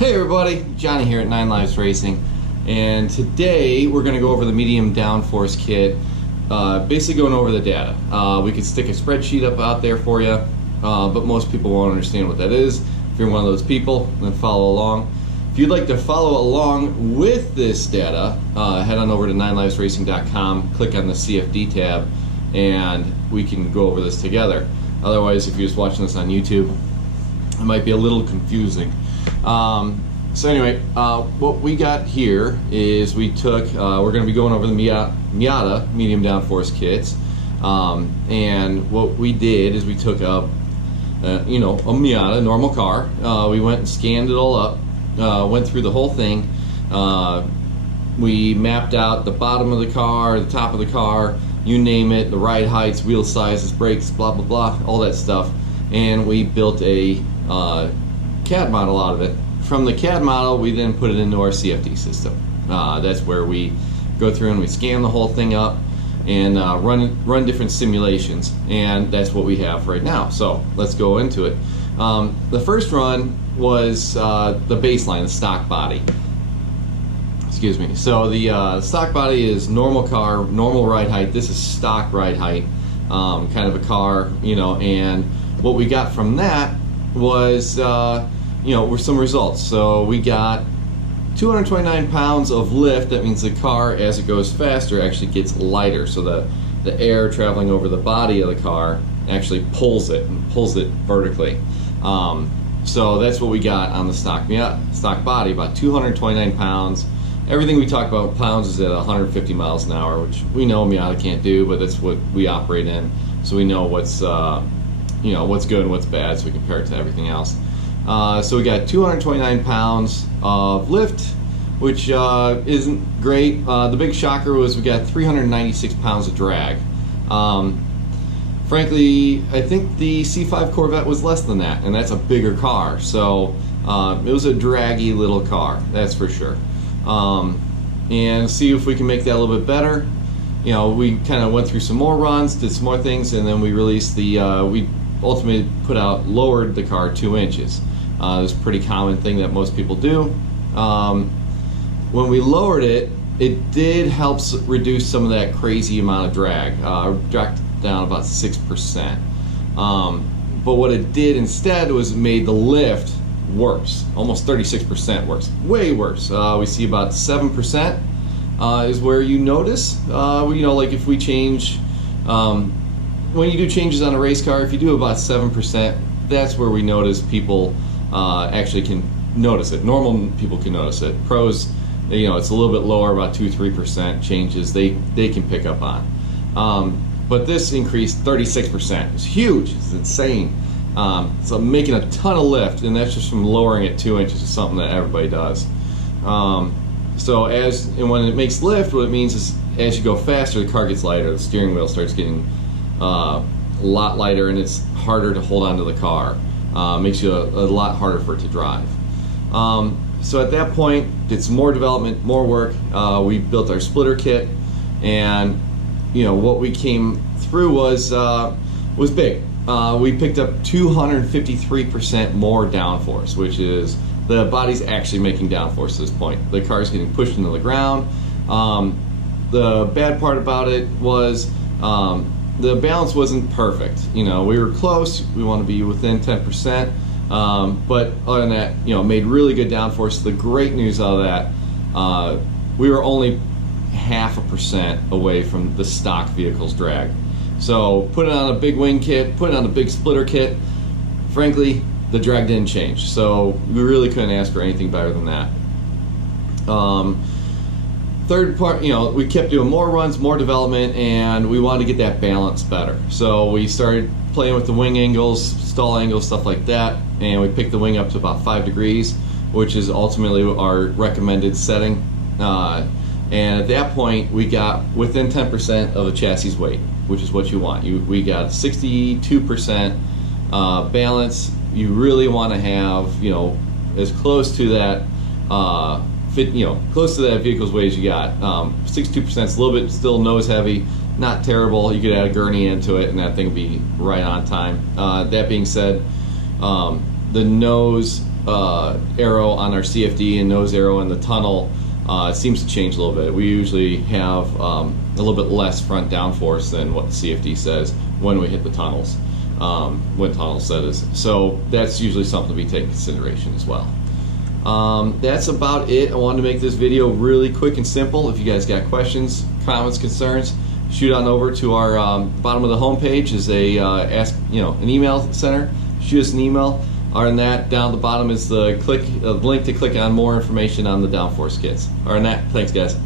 Hey everybody, Johnny here at 9 Lives Racing, and today we're going to go over the medium downforce kit, basically going over the data. We could stick a spreadsheet up out there for you, but most people won't understand what that is. If you're one of those people, then follow along. If you'd like to follow along with this data, head on over to 9livesracing.com, click on the CFD tab, and we can go over this together. Otherwise, if you're just watching this on YouTube, it might be a little confusing. So anyway, what we got here is we took, we're going to be going over the Miata medium downforce kits, and what we did is we took a Miata normal car. We went and scanned it all up, went through the whole thing. We mapped out the bottom of the car, the top of the car, you name it, the ride heights, wheel sizes, brakes, blah blah blah, all that stuff, and we built a CAD model out of it. From the CAD model, we then put it into our CFD system. That's where we go through and we scan the whole thing up and run different simulations, and that's what we have right now. So let's go into it. The first run was the baseline, the stock body. Excuse me. So the stock body is normal car, normal ride height. This is stock ride height, kind of a car, and what we got from that was were some results. So we got 229 pounds of lift. That means the car, as it goes faster, actually gets lighter. So the air traveling over the body of the car actually pulls it vertically. So that's what we got on the stock body, about 229 pounds. Everything we talk about pounds is at 150 miles an hour, which we know Miata can't do, but that's what we operate in. So we know what's what's good and what's bad, so we compare it to everything else. So we got 229 pounds of lift, which isn't great. The big shocker was we got 396 pounds of drag. Frankly, I think the C5 Corvette was less than that, and that's a bigger car. So it was a draggy little car, that's for sure. And see if we can make that a little bit better. We kind of went through some more runs, did some more things, and then we released we ultimately lowered the car 2 inches. It's a pretty common thing that most people do. When we lowered it, it did help reduce some of that crazy amount of drag. Dropped down about 6%. But what it did instead was made the lift worse, almost 36% worse, way worse. We see about 7% is where you notice. Like if we change, when you do changes on a race car, if you do about 7%, that's where we notice people actually can notice it. Normal people can notice it. Pros, it's a little bit lower, about 2-3% changes they can pick up on. But this increased 36%. It's huge. It's insane. So making a ton of lift, and that's just from lowering it 2 inches, is something that everybody does. So when it makes lift, what it means is as you go faster, the car gets lighter. The steering wheel starts getting a lot lighter, and it's harder to hold onto the car. Makes you a lot harder for it to drive. So at that point, did some more development, more work. We built our splitter kit, and what we came through was big. We picked up 253% more downforce, which is the body's actually making downforce at this point. The car's getting pushed into the ground. The bad part about it was the balance wasn't perfect. We were close. We want to be within 10%, but other than that, made really good downforce. The great news out of that, we were only 0.5% away from the stock vehicle's drag. So put it on a big wing kit, put it on a big splitter kit. Frankly, the drag didn't change. So we really couldn't ask for anything better than that. Third part, we kept doing more runs, more development, and we wanted to get that balance better. So we started playing with the wing angles, stall angles, stuff like that, and we picked the wing up to about 5 degrees, which is ultimately our recommended setting. And at that point, we got within 10% of the chassis weight, which is what you want. We got 62% balance. You really want to have, as close to that close to that vehicle's weight as you got. 62% is a little bit still nose heavy, not terrible. You could add a gurney into it, and that thing would be right on time. That being said, the nose arrow on our CFD and nose arrow in the tunnel seems to change a little bit. We usually have a little bit less front downforce than what the CFD says when we hit the tunnels, when tunnel set is. So that's usually something to be taken into consideration as well. That's about it. I wanted to make this video really quick and simple. If you guys got questions, comments, concerns, shoot on over to our bottom of the home page is a an email center. Shoot us an email. Other than that, down at the bottom is the link to click on more information on the downforce kits. Other than that, thanks guys.